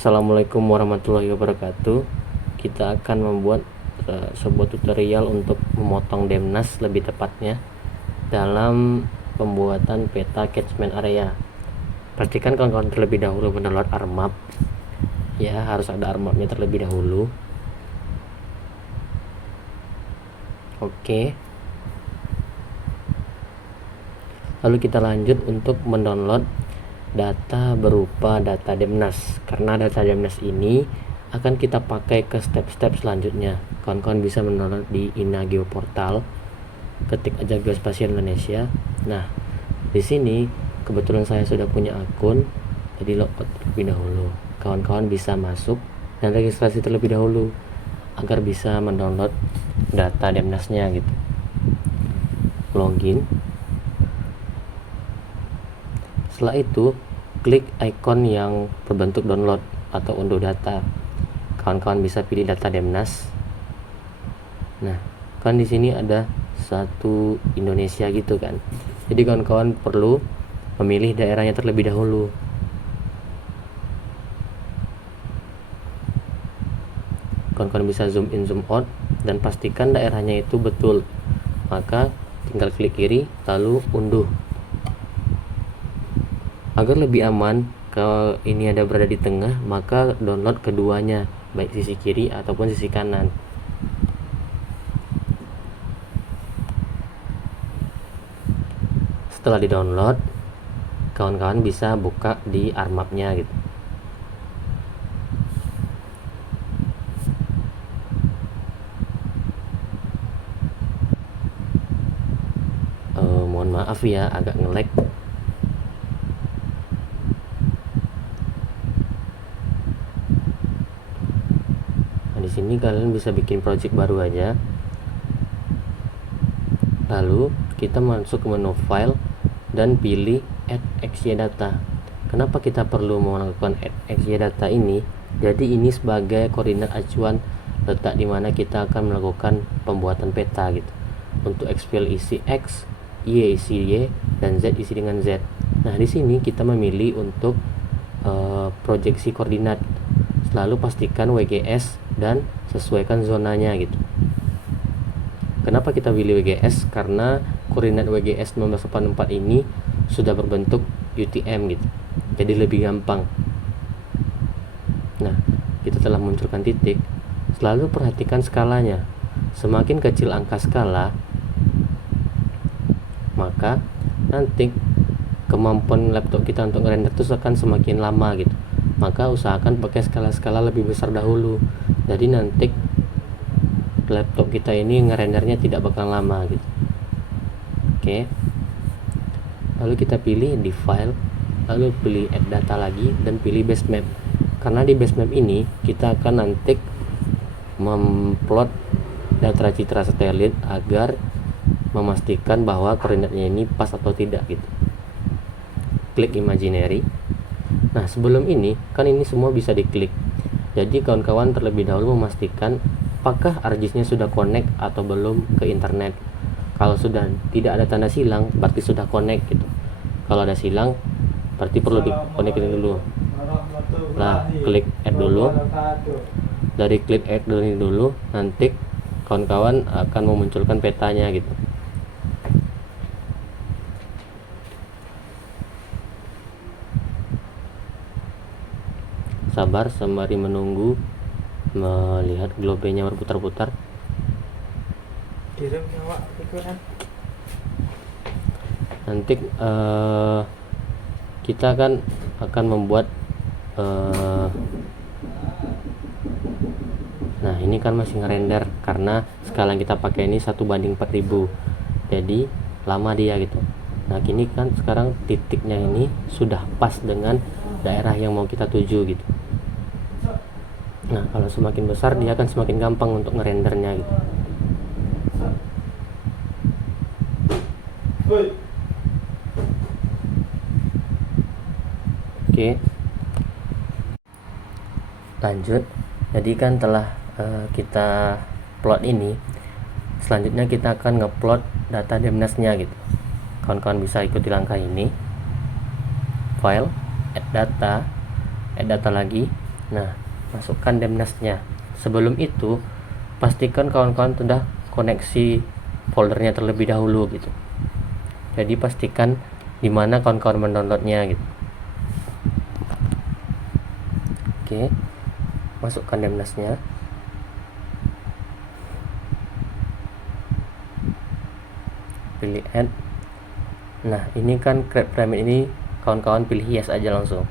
Assalamualaikum warahmatullahi wabarakatuh. Kita akan membuat sebuah tutorial untuk memotong Demnas, lebih tepatnya dalam pembuatan peta catchment area. Pastikan kawan-kawan terlebih dahulu mendownload ARMAP ya, harus ada ARMAP-nya terlebih dahulu. Oke, lalu kita lanjut untuk mendownload data berupa data Demnas, karena data Demnas ini akan kita pakai ke step-step selanjutnya. Kawan-kawan bisa mendownload di Ina Geoportal, ketik aja Geospasial Indonesia. Nah, di sini kebetulan saya sudah punya akun, jadi logout terlebih dahulu. Kawan-kawan bisa masuk dan registrasi terlebih dahulu agar bisa mendownload data Demnasnya gitu. Login. Setelah itu, klik icon yang berbentuk download atau unduh data. Kawan-kawan bisa pilih data Demnas. Nah, kan di sini ada satu Indonesia gitu kan. Jadi kawan-kawan perlu memilih daerahnya terlebih dahulu. Kawan-kawan bisa zoom in, zoom out, dan pastikan daerahnya itu betul. Maka tinggal klik kiri lalu unduh. Agar lebih aman, kalau ini ada berada di tengah, maka download keduanya, baik sisi kiri ataupun sisi kanan. Setelah di-download, kawan-kawan bisa buka di ARMAP-nya gitu. Mohon maaf ya, agak nge-lag. Nah, di sini kalian bisa bikin project baru aja. Lalu kita masuk ke menu file dan pilih add XY data. Kenapa kita perlu melakukan add XY data ini? Jadi ini sebagai koordinat acuan letak di mana kita akan melakukan pembuatan peta gitu. Untuk X file isi X, Y isi Y, dan Z isi dengan Z. Nah, di sini kita memilih untuk proyeksi koordinat. Selalu pastikan WGS dan sesuaikan zonanya gitu. Kenapa kita pilih WGS? Karena koordinat WGS 1984 ini sudah berbentuk UTM gitu, jadi lebih gampang. Nah, kita telah munculkan titik. Selalu perhatikan skalanya. Semakin kecil angka skala, maka nanti kemampuan laptop kita untuk render itu akan semakin lama gitu. Maka usahakan pakai skala-skala lebih besar dahulu, jadi nanti laptop kita ini ngerendernya tidak bakal lama gitu. Oke, lalu kita pilih di file, lalu pilih add data lagi dan pilih base map. Karena di base map ini kita akan nanti memplot data citra satelit agar memastikan bahwa koordinatnya ini pas atau tidak gitu. Klik imaginary. Nah, sebelum ini kan ini semua bisa diklik. Jadi kawan-kawan terlebih dahulu memastikan apakah ArcGIS-nya sudah connect atau belum ke internet. Kalau sudah tidak ada tanda silang, berarti sudah connect gitu. Kalau ada silang, berarti perlu di-connectin dulu. Nah, klik add dulu. Dari klik add dulu, nanti kawan-kawan akan memunculkan petanya gitu. Sabar sembari menunggu melihat globenya berputar-putar. Nanti kita akan membuat nah, ini kan masih ngerender karena skala yang kita pakai ini 1:4000, jadi lama dia gitu. Nah, kini kan sekarang titiknya ini sudah pas dengan daerah yang mau kita tuju gitu. Nah, kalau semakin besar dia akan semakin gampang untuk ngerendernya gitu. Oke, lanjut. Jadi kan telah kita plot ini, selanjutnya kita akan ngeplot data Demnasnya gitu. Kawan-kawan bisa ikuti langkah ini. File, add data lagi, Nah, masukkan demnasnya. Sebelum itu pastikan kawan-kawan sudah koneksi foldernya terlebih dahulu gitu. Jadi pastikan di mana kawan-kawan mendownloadnya gitu. Oke, masukkan demnasnya. Pilih add. Nah, ini kan create frame ini kawan-kawan pilih yes aja langsung.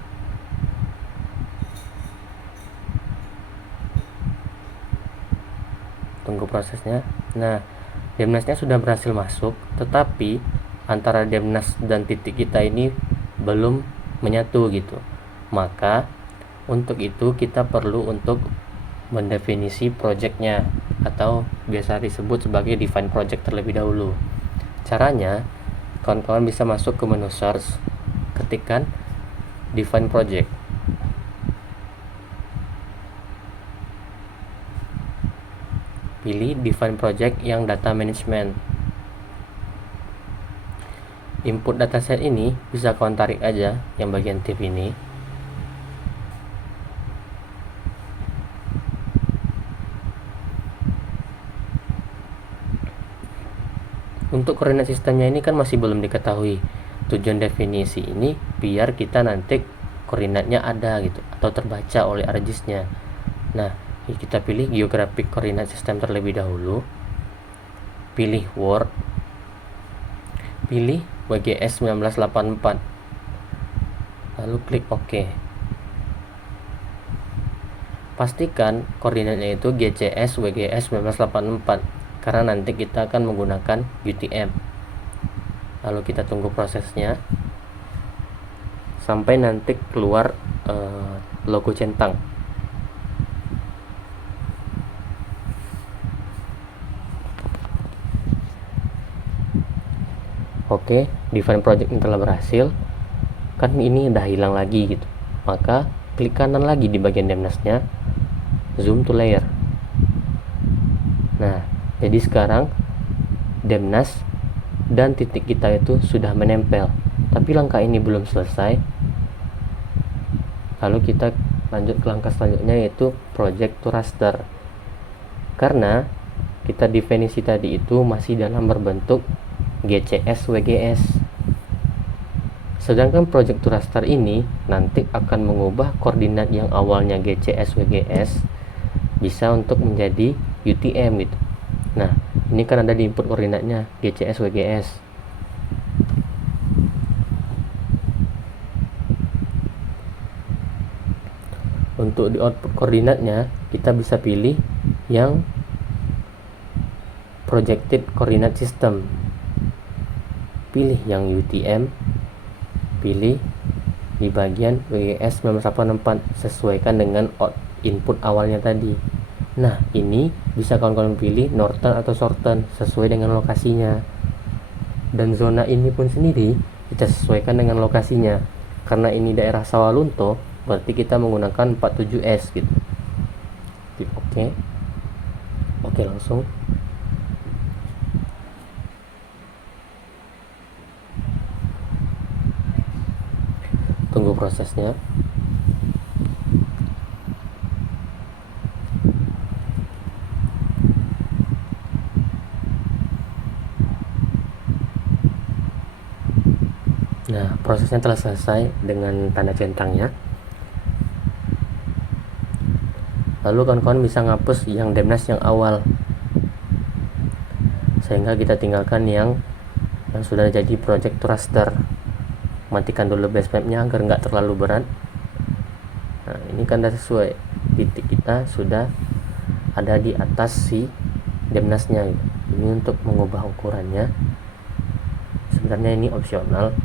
Tunggu prosesnya. Nah, demnasnya sudah berhasil masuk, tetapi antara demnas dan titik kita ini belum menyatu gitu. Maka untuk itu kita perlu untuk mendefinisi projectnya, atau biasa disebut sebagai define project terlebih dahulu. Caranya, kawan-kawan bisa masuk ke menu source, ketikkan define project. Pilih define project yang data management. Input dataset ini bisa kawan tarik aja yang bagian tip ini. Untuk koordinat sistemnya ini kan masih belum diketahui. Tujuan definisi ini biar kita nanti koordinatnya ada gitu, atau terbaca oleh ArcGIS-nya. Nah, kita pilih geographic koordinat sistem terlebih dahulu. Pilih Word. Pilih WGS 1984. Lalu klik OK. Pastikan koordinatnya itu GCS WGS 1984. Karena nanti kita akan menggunakan UTM. Lalu kita tunggu prosesnya sampai nanti keluar logo centang. Oke, define project ini telah berhasil. Kan ini udah hilang lagi gitu. Maka klik kanan lagi di bagian demnasnya, zoom to layer. Nah, jadi sekarang demnas dan titik kita itu sudah menempel, tapi langkah ini belum selesai. Lalu kita lanjut ke langkah selanjutnya, yaitu project to raster. Karena kita definisi tadi itu masih dalam berbentuk GCS WGS, sedangkan project to raster ini nanti akan mengubah koordinat yang awalnya GCS WGS bisa untuk menjadi UTM gitu. Nah, ini kan ada di input koordinatnya GCS WGS. Untuk di output koordinatnya kita bisa pilih yang projected coordinate system. Pilih yang UTM, pilih di bagian WGS 1984, sesuaikan dengan input awalnya tadi. Nah, ini bisa kawan-kawan pilih northern atau southern sesuai dengan lokasinya. Dan zona ini pun sendiri kita sesuaikan dengan lokasinya. Karena ini daerah Sawalunto, berarti kita menggunakan 47S gitu. Klik OK. Oke, langsung. Tunggu prosesnya. Nah, prosesnya telah selesai dengan tanda centangnya. Lalu kawan-kawan bisa ngapus yang demnas yang awal, sehingga kita tinggalkan yang sudah jadi project to raster. Matikan dulu base mapnya agar nggak terlalu berat. Nah, ini kan sudah sesuai, titik kita sudah ada di atas si demnasnya. Ini untuk mengubah ukurannya, sebenarnya ini opsional,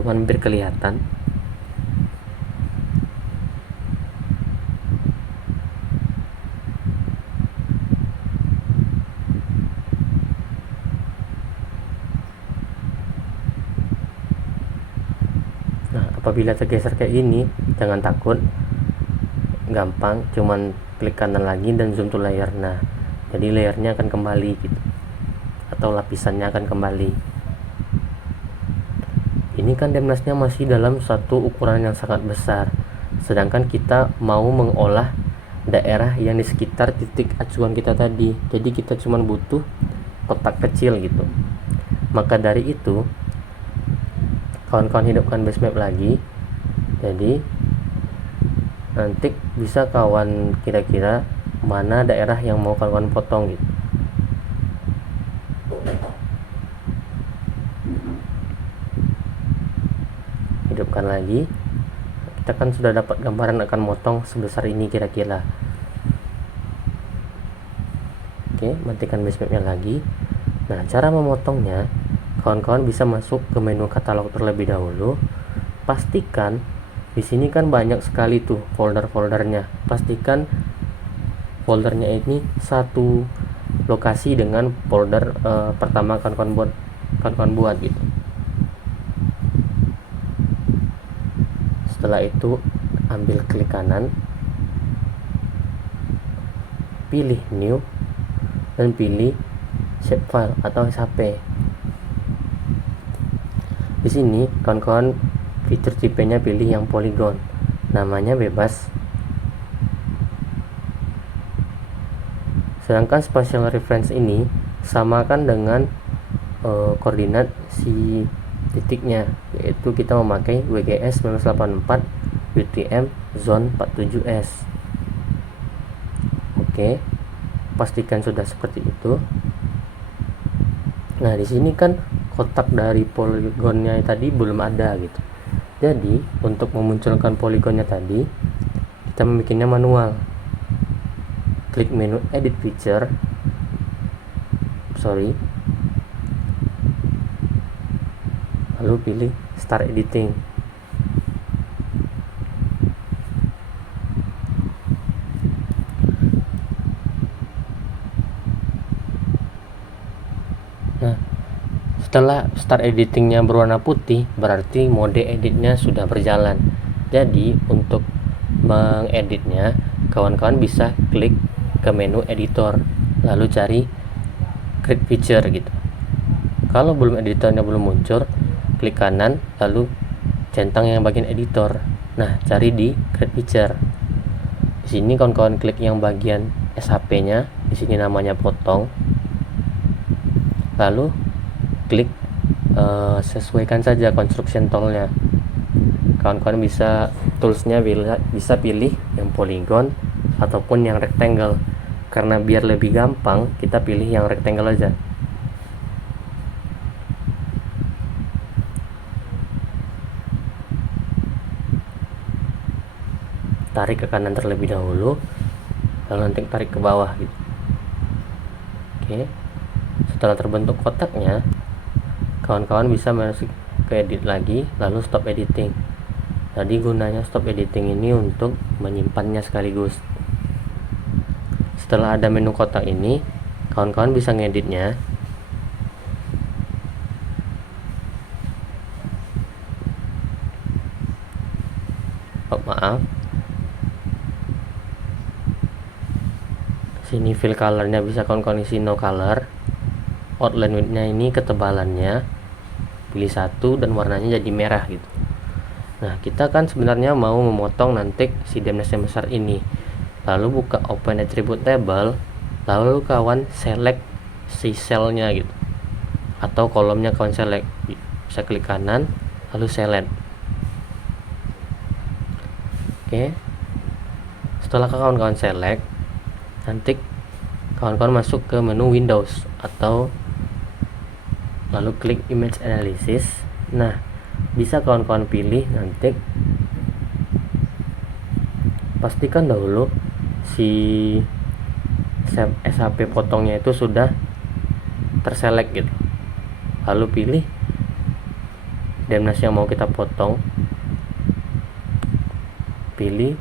cuman biar kelihatan. Nah, apabila tergeser kayak gini, jangan takut, gampang, cuman klik kanan lagi dan zoom to layer. Nah, jadi layernya akan kembali gitu, atau lapisannya akan kembali. Ini kan demnasnya masih dalam satu ukuran yang sangat besar, sedangkan kita mau mengolah daerah yang di sekitar titik acuan kita tadi. Jadi kita cuma butuh kotak kecil gitu. Maka dari itu kawan-kawan hidupkan base map lagi. Jadi nanti bisa kawan kira-kira mana daerah yang mau kawan potong gitu. Hidupkan lagi. Kita kan sudah dapat gambaran akan motong sebesar ini kira-kira. Oke, matikan base mapnya lagi. Nah, cara memotongnya, kawan-kawan bisa masuk ke menu katalog terlebih dahulu. Pastikan di sini kan banyak sekali tuh folder-foldernya. Pastikan foldernya ini satu lokasi dengan folder pertama kawan-kawan buat gitu. Setelah itu ambil klik kanan, pilih new dan pilih shapefile atau SHP. Di sini kawan-kawan fitur tipenya pilih yang polygon, namanya bebas. Sedangkan spatial reference ini samakan dengan koordinat si titiknya, yaitu kita memakai WGS 1984 UTM zone 47S. Oke, pastikan sudah seperti itu. Nah, di sini kan kotak dari poligonnya tadi belum ada gitu. Jadi untuk memunculkan poligonnya tadi kita membikinnya manual. Klik menu edit feature, lalu pilih start editing. Nah, setelah start editingnya berwarna putih, berarti mode editnya sudah berjalan. Jadi untuk mengeditnya, kawan-kawan bisa klik ke menu editor, lalu cari create feature gitu. Kalau belum editornya belum muncul, klik kanan lalu centang yang bagian editor. Nah, cari di create feature. Di sini kawan-kawan klik yang bagian SHP-nya, di sini namanya potong. Lalu klik sesuaikan saja construction toolnya. Kawan-kawan bisa toolsnya bisa pilih yang polygon ataupun yang rectangle. Karena biar lebih gampang, kita pilih yang rectangle aja. Tarik ke kanan terlebih dahulu, lalu nanti tarik ke bawah gitu. Oke, setelah terbentuk kotaknya, kawan-kawan bisa masuk ke edit lagi, lalu stop editing. Jadi gunanya stop editing ini untuk menyimpannya sekaligus. Setelah ada menu kotak ini, kawan-kawan bisa ngeditnya. Maaf, sini fill colornya bisa kawan-kawan isi no color. Outline width-nya ini ketebalannya pilih 1 dan warnanya jadi merah gitu. Nah, kita kan sebenarnya mau memotong nanti si demness yang besar ini. Lalu buka open attribute table, lalu kawan select si cell-nya gitu, atau kolomnya kawan select. Bisa klik kanan lalu select. Oke, setelah kawan-kawan select, nanti kawan-kawan masuk ke menu Windows atau lalu klik image analysis. Nah, bisa kawan-kawan pilih nanti, pastikan dahulu si SHP potongnya itu sudah terselect gitu. Lalu pilih demness yang mau kita potong, pilih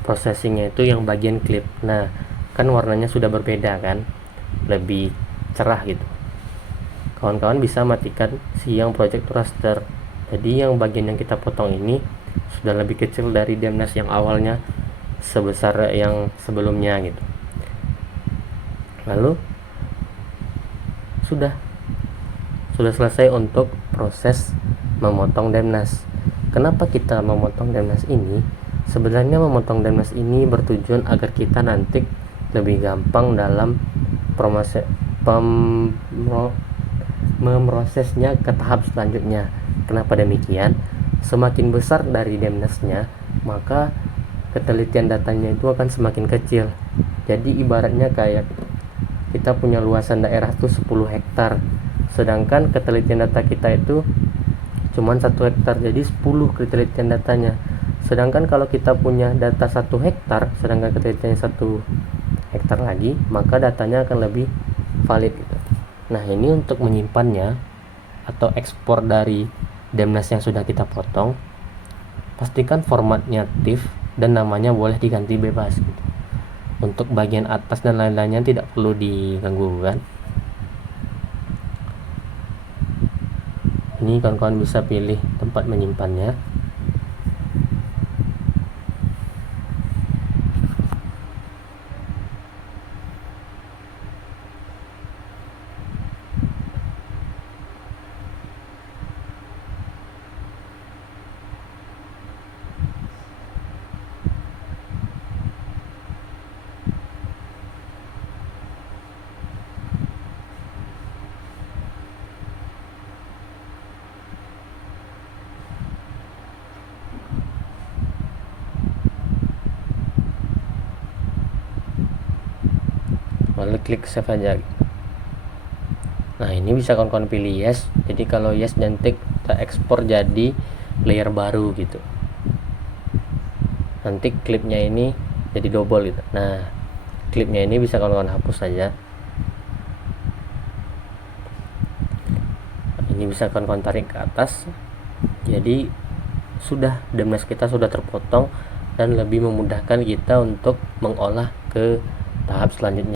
processingnya itu yang bagian clip. Nah, kan warnanya sudah berbeda kan, lebih cerah gitu. Kawan-kawan bisa matikan si yang project raster. Jadi yang bagian yang kita potong ini sudah lebih kecil dari demness yang awalnya sebesar yang sebelumnya gitu. Lalu sudah selesai untuk proses memotong demness. Kenapa kita memotong demness ini? Sebenarnya memotong Demnas ini bertujuan agar kita nanti lebih gampang dalam memprosesnya ke tahap selanjutnya. Kenapa demikian? Semakin besar dari Demnasnya, maka ketelitian datanya itu akan semakin kecil. Jadi ibaratnya kayak kita punya luasan daerah itu 10 hektar, sedangkan ketelitian data kita itu cuman 1 hektar, jadi 10 ketelitian datanya. Sedangkan kalau kita punya data 1 hektar sedangkan ketelitiannya 1 hektar lagi, maka datanya akan lebih valid gitu. Nah, ini untuk menyimpannya atau ekspor dari Demnas yang sudah kita potong, pastikan formatnya TIFF dan namanya boleh diganti bebas gitu. Untuk bagian atas dan lain-lainnya tidak perlu diganggu kan. Ini kawan-kawan bisa pilih tempat menyimpannya. Lalu klik save aja. Nah, ini bisa kawan-kawan pilih yes. Jadi kalau yes dan tick, kita ekspor jadi layer baru gitu. Nanti klipnya ini jadi double gitu. Nah, klipnya ini bisa kawan-kawan hapus saja. Ini bisa kawan-kawan tarik ke atas. Jadi sudah Demnas kita sudah terpotong dan lebih memudahkan kita untuk mengolah ke tahap selanjutnya.